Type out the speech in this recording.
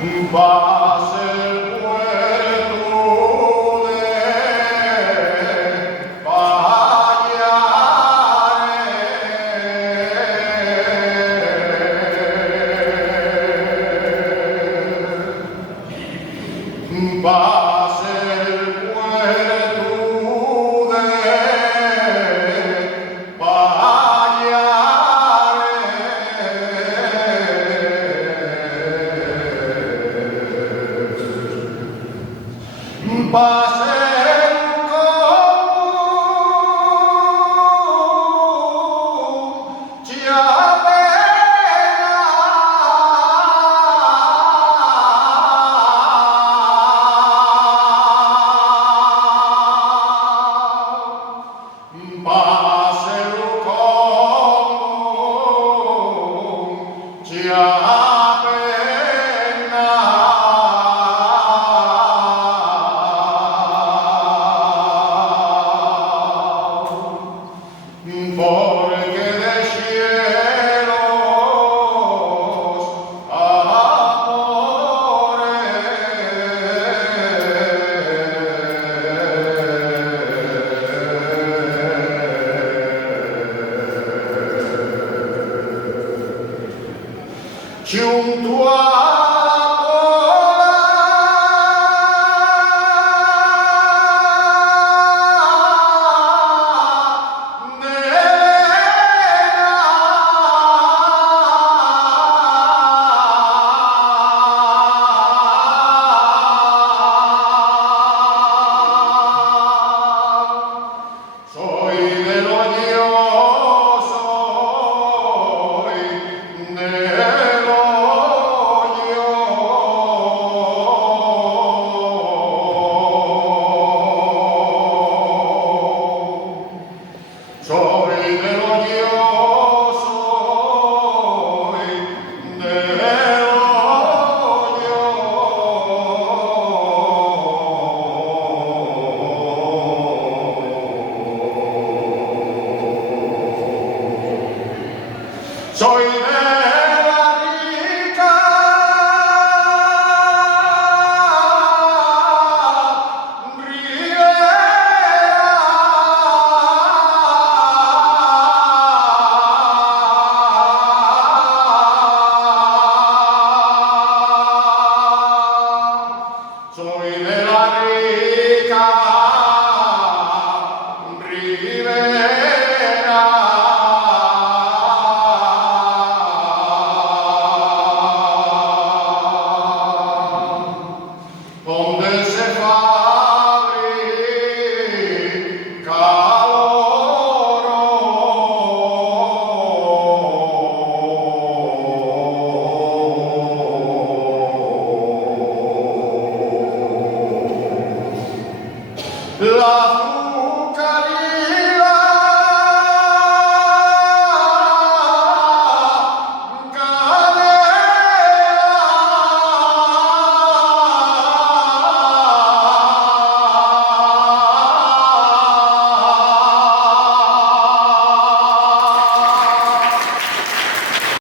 Pase el puerto de Pallares. Pase el puerto de Pallares. Pase el común, pase el común, porque de cielos amores, junto a soy del hoyo, soy del hoyo. Soy del hoyo, soy del soy de la rica ribera, soy de la rica ribera. Donde se fabrica oro, la